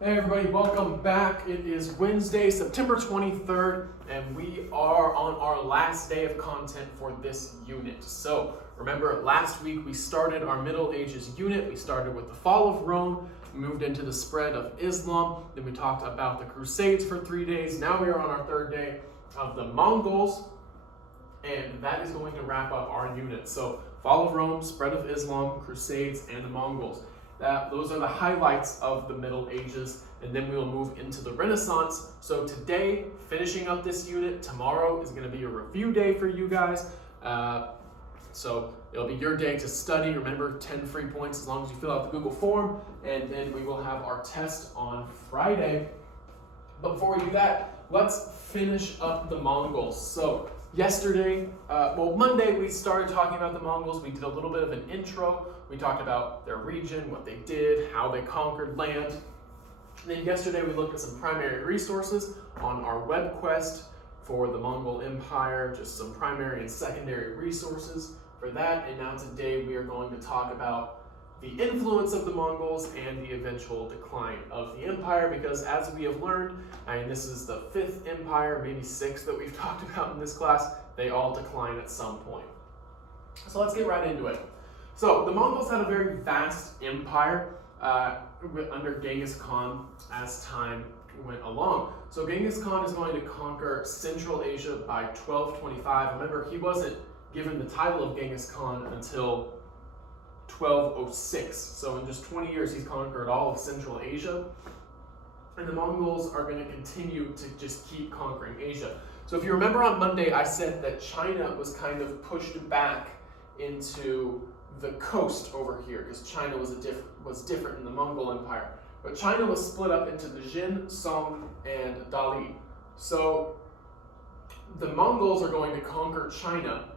Hey everybody, welcome back. It is Wednesday, September 23rd, and we are on our last day of content for this unit. So, remember last week we started our Middle Ages unit. We started with the fall of Rome, moved into the spread of Islam, then we talked about the Crusades for 3 days. Now we are on our third day of the Mongols, and that is going to wrap up our unit. So, fall of Rome, spread of Islam, Crusades, and the Mongols. Those are the highlights of the Middle Ages, and then we will move into the Renaissance. So today, finishing up this unit, tomorrow is going to be a review day for you guys. So it'll be your day to study. Remember, 10 free points as long as you fill out the Google form, and then we will have our test on Friday. But before we do that, let's finish up the Mongols. So yesterday, Monday, we started talking about the Mongols. We did a little bit of an intro. We talked about their region, what they did, how they conquered land. And then yesterday, we looked at some primary resources on our web quest for the Mongol Empire, just some primary and secondary resources for that. And now today, we are going to talk about the influence of the Mongols and the eventual decline of the empire, because as we have learned, this is the 5th empire, maybe 6th that we've talked about in this class, they all decline at some point. So let's get right into it. So the Mongols had a very vast empire under Genghis Khan as time went along. So Genghis Khan is going to conquer Central Asia by 1225. Remember, he wasn't given the title of Genghis Khan until 1206. So in just 20 years, he's conquered all of Central Asia. And the Mongols are going to continue to just keep conquering Asia. So if you remember on Monday, I said that China was kind of pushed back into the coast over here, because China was different in the Mongol Empire. But China was split up into the Jin, Song, and Dali. So the Mongols are going to conquer China.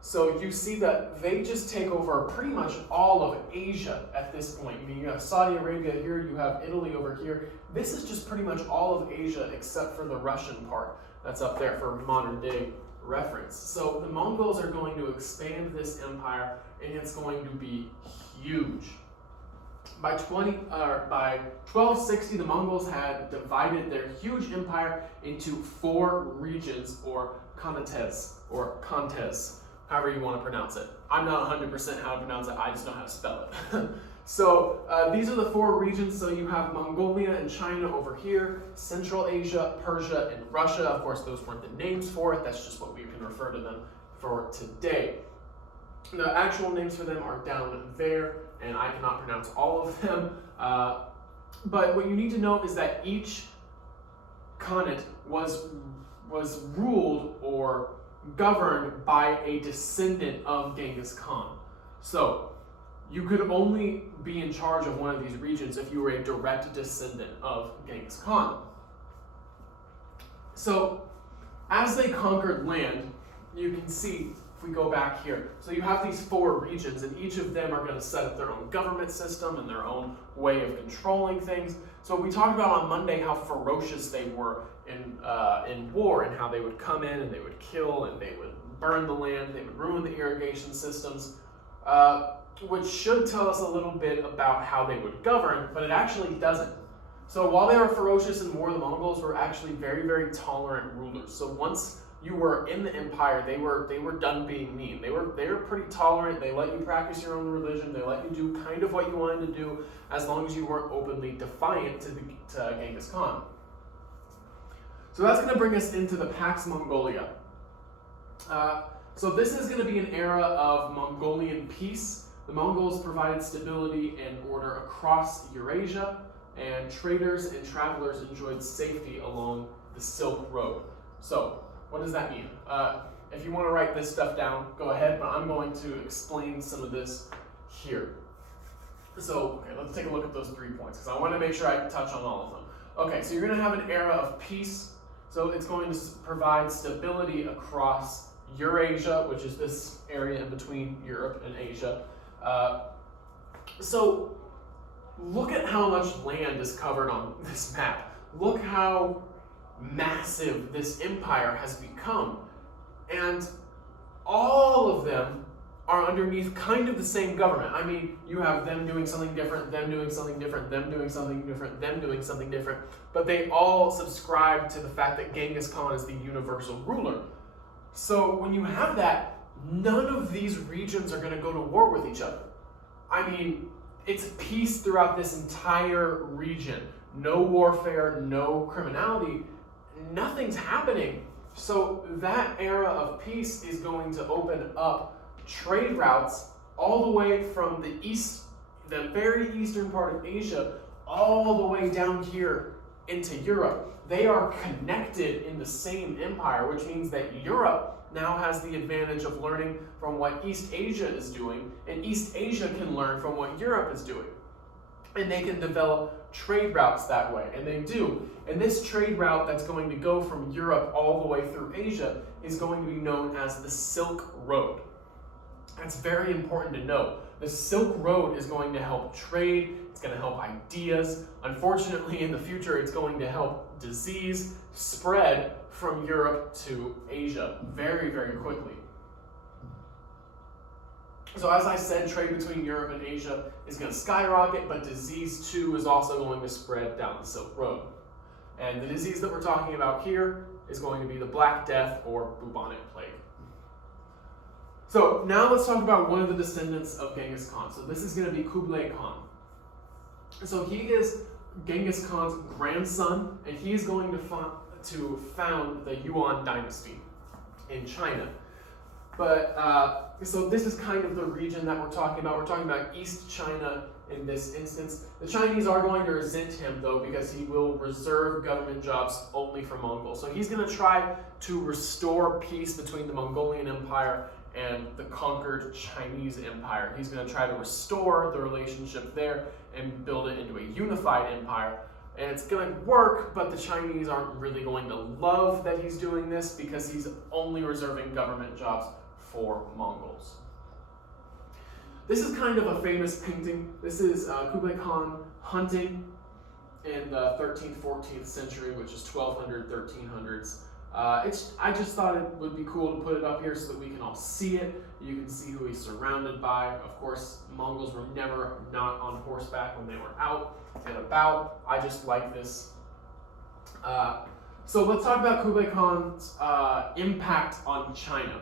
So you see that they just take over pretty much all of Asia at this point. I mean, you have Saudi Arabia here, you have Italy over here. This is just pretty much all of Asia except for the Russian part that's up there for modern day reference. So the Mongols are going to expand this empire, and it's going to be huge. By 1260, the Mongols had divided their huge empire into 4 regions, or khanates, however you want to pronounce it. I'm not 100% how to pronounce it, I just know how to spell it. So these are the 4 regions. So you have Mongolia and China over here, Central Asia, Persia, and Russia. Of course, those weren't the names for it. That's just what we can refer to them for today. The actual names for them are down there, and I cannot pronounce all of them. But what you need to know is that each khanate was ruled or governed by a descendant of Genghis Khan. So you could only be in charge of one of these regions if you were a direct descendant of Genghis Khan. So as they conquered land, you can see, if we go back here, so you have these 4 regions, and each of them are going to set up their own government system and their own way of controlling things. So we talked about on Monday how ferocious they were in war, and how they would come in and they would kill and they would burn the land, they would ruin the irrigation systems, which should tell us a little bit about how they would govern, but it actually doesn't. So while they were ferocious in war, the Mongols were actually very, very tolerant rulers. So once you were in the empire, they were done being mean. They were pretty tolerant. They let you practice your own religion. They let you do kind of what you wanted to do, as long as you weren't openly defiant to Genghis Khan. So that's going to bring us into the Pax Mongolia. So this is going to be an era of Mongolian peace. The Mongols provided stability and order across Eurasia, and traders and travelers enjoyed safety along the Silk Road. So what does that mean? If you want to write this stuff down, go ahead, but I'm going to explain some of this here. So, okay, let's take a look at those 3 points, because I want to make sure I touch on all of them. Okay, so you're going to have an era of peace. So it's going to provide stability across Eurasia, which is this area in between Europe and Asia. So look at how much land is covered on this map. Look how massive this empire has become. And all of them are underneath kind of the same government. I mean, you have them doing something different, them doing something different, them doing something different, them doing something different, but they all subscribe to the fact that Genghis Khan is the universal ruler. So when you have that, none of these regions are going to go to war with each other. I mean, it's peace throughout this entire region. No warfare, no criminality, nothing's happening. So that era of peace is going to open up trade routes all the way from the east, the very eastern part of Asia, all the way down here into Europe. They are connected in the same empire, which means that Europe now has the advantage of learning from what East Asia is doing, and East Asia can learn from what Europe is doing. And they can develop trade routes that way, and they do. And this trade route that's going to go from Europe all the way through Asia is going to be known as the Silk Road. That's very important to know. The Silk Road is going to help trade, it's going to help ideas. Unfortunately, in the future, it's going to help disease spread from Europe to Asia very, very quickly. So as I said, trade between Europe and Asia is going to skyrocket, but disease too is also going to spread down the Silk Road. And the disease that we're talking about here is going to be the Black Death or bubonic plague. So now let's talk about one of the descendants of Genghis Khan. So this is going to be Kublai Khan. So he is Genghis Khan's grandson, and he is going to found the Yuan dynasty in China. But so this is kind of the region that we're talking about. We're talking about East China in this instance. The Chinese are going to resent him though, because he will reserve government jobs only for Mongols. So he's going to try to restore peace between the Mongolian Empire and the conquered Chinese Empire. He's going to try to restore the relationship there and build it into a unified empire. And it's going to work, but the Chinese aren't really going to love that he's doing this because he's only reserving government jobs for Mongols. This is kind of a famous painting. This is Kublai Khan hunting in the 13th, 14th century, which is 1200, 1300s. I just thought it would be cool to put it up here so that we can all see it. You can see who he's surrounded by. Of course, Mongols were never not on horseback when they were out and about. I just like this. So let's talk about Kublai Khan's impact on China.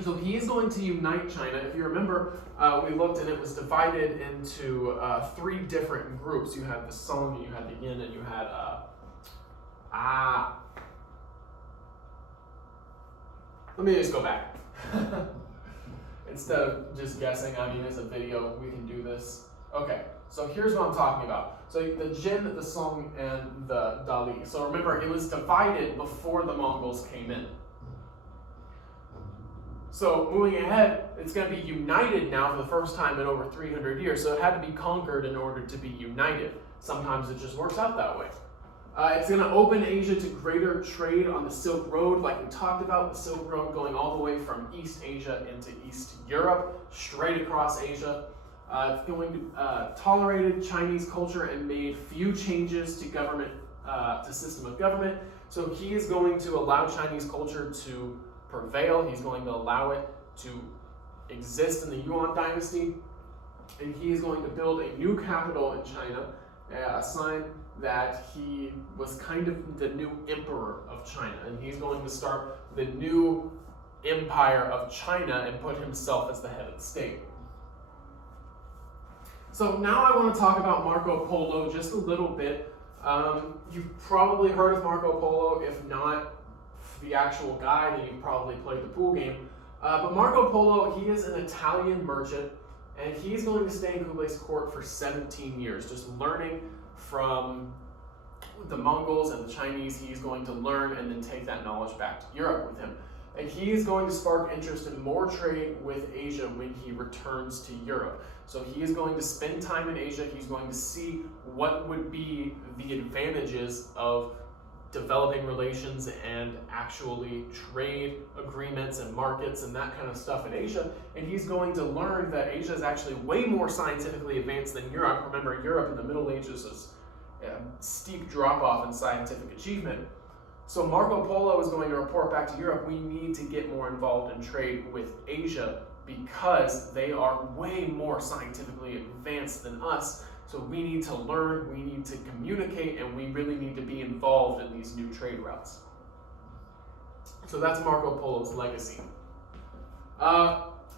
So he is going to unite China. If you remember, we looked and it was divided into 3 different groups. You had the Song, you had the Yin, and you had let me just go back. Instead of just guessing, I mean, it's a video, we can do this. Okay, so here's what I'm talking about. So the Jin, the Song, and the Dali. So remember, it was divided before the Mongols came in. So moving ahead, it's going to be united now for the first time in over 300 years. So it had to be conquered in order to be united. Sometimes it just works out that way. It's going to open Asia to greater trade on the Silk Road, like we talked about, the Silk Road going all the way from East Asia into East Europe, straight across Asia. It's going to tolerated Chinese culture and made few changes to government, to system of government. So he is going to allow Chinese culture to prevail. He's going to allow it to exist in the Yuan dynasty, and he is going to build a new capital in China, a sign that he was kind of the new emperor of China, and he's going to start the new empire of China and put himself as the head of the state. So now I want to talk about Marco Polo just a little bit. You've probably heard of Marco Polo. If not the actual guy, then you probably played the pool game. But Marco Polo, he is an Italian merchant, and he's going to stay in Kublai's court for 17 years, just learning from the Mongols and the Chinese. He's going to learn and then take that knowledge back to Europe with him. And he is going to spark interest in more trade with Asia when he returns to Europe. So he is going to spend time in Asia. He's going to see what would be the advantages of developing relations and actually trade agreements and markets and that kind of stuff in Asia. And he's going to learn that Asia is actually way more scientifically advanced than Europe. Remember, Europe in the Middle Ages is a steep drop-off in scientific achievement. So Marco Polo is going to report back to Europe, we need to get more involved in trade with Asia because they are way more scientifically advanced than us. So we need to learn, we need to communicate, and we really need to be involved in these new trade routes. So that's Marco Polo's legacy.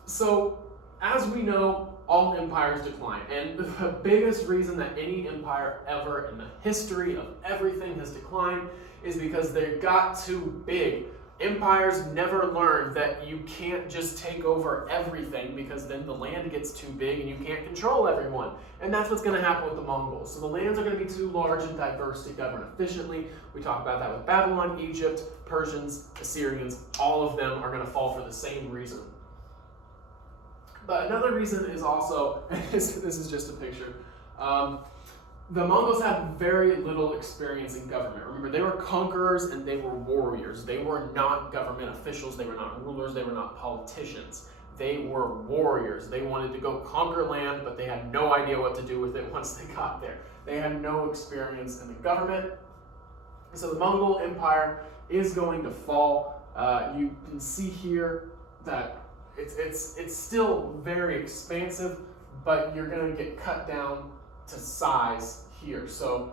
So as we know, all empires decline. And the biggest reason that any empire ever in the history of everything has declined is because they got too big. Empires never learned that you can't just take over everything, because then the land gets too big and you can't control everyone. And that's what's going to happen with the Mongols. So the lands are going to be too large and diverse to govern efficiently. We talk about that with Babylon, Egypt, Persians, Assyrians. All of them are going to fall for the same reason. But another reason is also, this is just a picture, the Mongols had very little experience in government. Remember, they were conquerors and they were warriors. They were not government officials, they were not rulers, they were not politicians. They were warriors. They wanted to go conquer land, but they had no idea what to do with it once they got there. They had no experience in the government. So the Mongol Empire is going to fall. You can see here that it's still very expansive, but you're going to get cut down to size here. So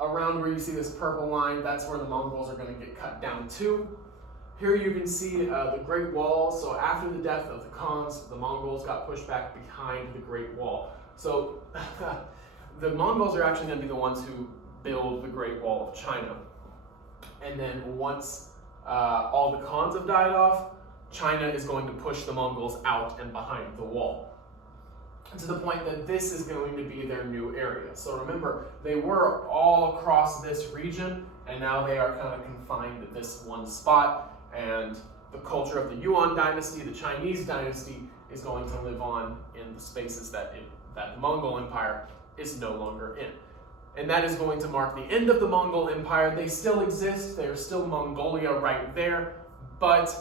around where you see this purple line, that's where the Mongols are going to get cut down to. Here you can see the Great Wall. So after the death of the Khans, the Mongols got pushed back behind the Great Wall. So the Mongols are actually going to be the ones who build the Great Wall of China. And then once all the Khans have died off, China is going to push the Mongols out and behind the wall, to the point that this is going to be their new area. So remember, they were all across this region, and now they are kind of confined to this one spot, and the culture of the Yuan dynasty, the Chinese dynasty, is going to live on in the spaces that the Mongol Empire is no longer in. And that is going to mark the end of the Mongol Empire. They still exist, they are still Mongolia right there, but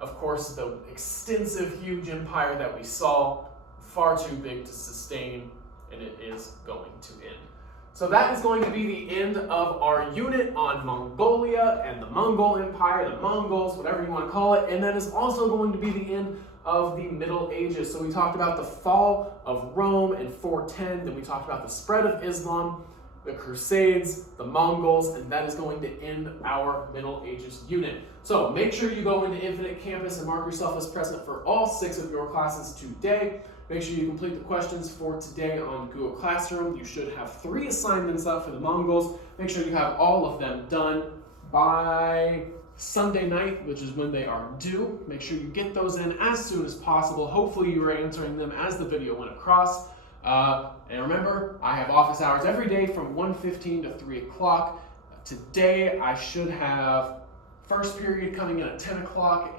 of course the extensive, huge empire that we saw, far too big to sustain, and it is going to end. So that is going to be the end of our unit on Mongolia and the Mongol Empire, the Mongols, whatever you want to call it, and that is also going to be the end of the Middle Ages. So we talked about the fall of Rome in 410, then we talked about the spread of Islam, the Crusades, the Mongols, and that is going to end our Middle Ages unit. So make sure you go into Infinite Campus and mark yourself as present for all 6 of your classes today. Make sure you complete the questions for today on Google Classroom. You should have 3 assignments up for the Mongols. Make sure you have all of them done by Sunday night, which is when they are due. Make sure you get those in as soon as possible. Hopefully you are answering them as the video went across. And remember, I have office hours every day from 1:15 to 3 o'clock. Today I should have first period coming in at 10 o'clock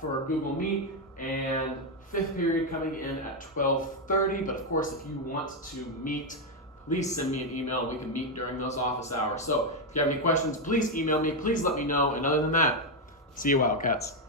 for Google Meet, and 5th period coming in at 12:30. But of course, if you want to meet, please send me an email. We can meet during those office hours. So if you have any questions, please email me. Please let me know. And other than that, see you Wildcats.